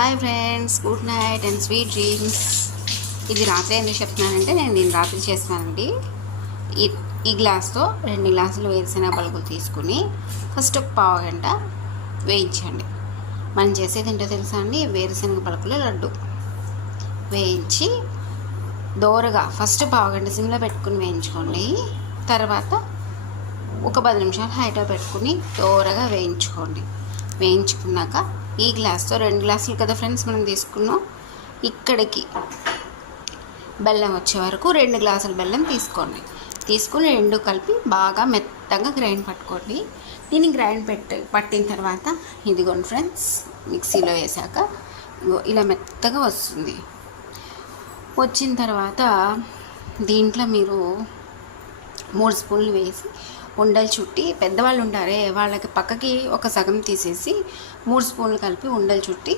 Hi friends, good night and sweet dreams. ఇది రాత్రి ఎందుకు చెప్తున్నానంటే నేను రాత్రి చేస్తానండి. ఈ గ్లాస్తో 2 గ్లాసులు వేరుశెనగ పలుకులు తీసుకుని ఫస్ట్ ఒక పావు గంట వేయించండి. మనం చేసేది ఏంటో తెలుసా అండి, వేరుశెనగ పలుకుల లడ్డు వేయించి దోరగా ఫస్ట్ పావు గంట సిమ్లో పెట్టుకుని వేయించుకోండి. తర్వాత ఒక 10 నిమిషాలు హైట్లో పెట్టుకుని దోరగా వేయించుకోండి. వేయించుకున్నాక ఈ గ్లాస్తో 2 గ్లాసులు కదా ఫ్రెండ్స్ మనం తీసుకున్నాం, ఇక్కడికి బెల్లం వచ్చే వరకు 2 గ్లాసుల బెల్లం తీసుకొని 2 కలిపి బాగా మెత్తగా గ్రైండ్ పట్టుకోండి. దీన్ని పట్టిన తర్వాత ఇదిగోండి ఫ్రెండ్స్, మిక్సీలో వేసాక ఇలా మెత్తగా వస్తుంది. వచ్చిన తర్వాత దీంట్లో మీరు 3 స్పూన్లు వేసి ఉండలు చుట్టి, పెద్దవాళ్ళు ఉంటారే వాళ్ళకి పక్కకి ఒక సగం తీసేసి 3 స్పూన్లు కలిపి ఉండలు చుట్టి